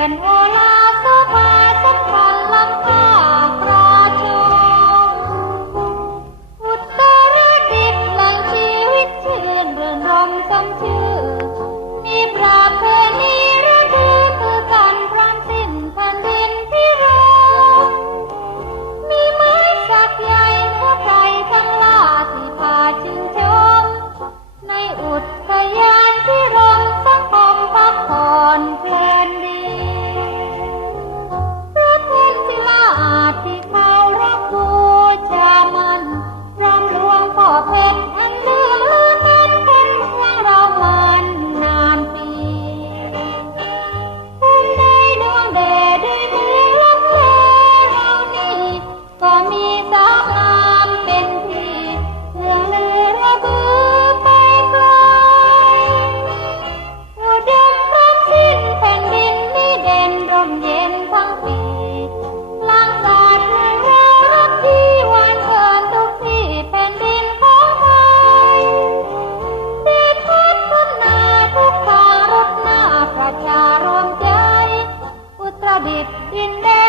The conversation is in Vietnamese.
and will I. điệp in đêm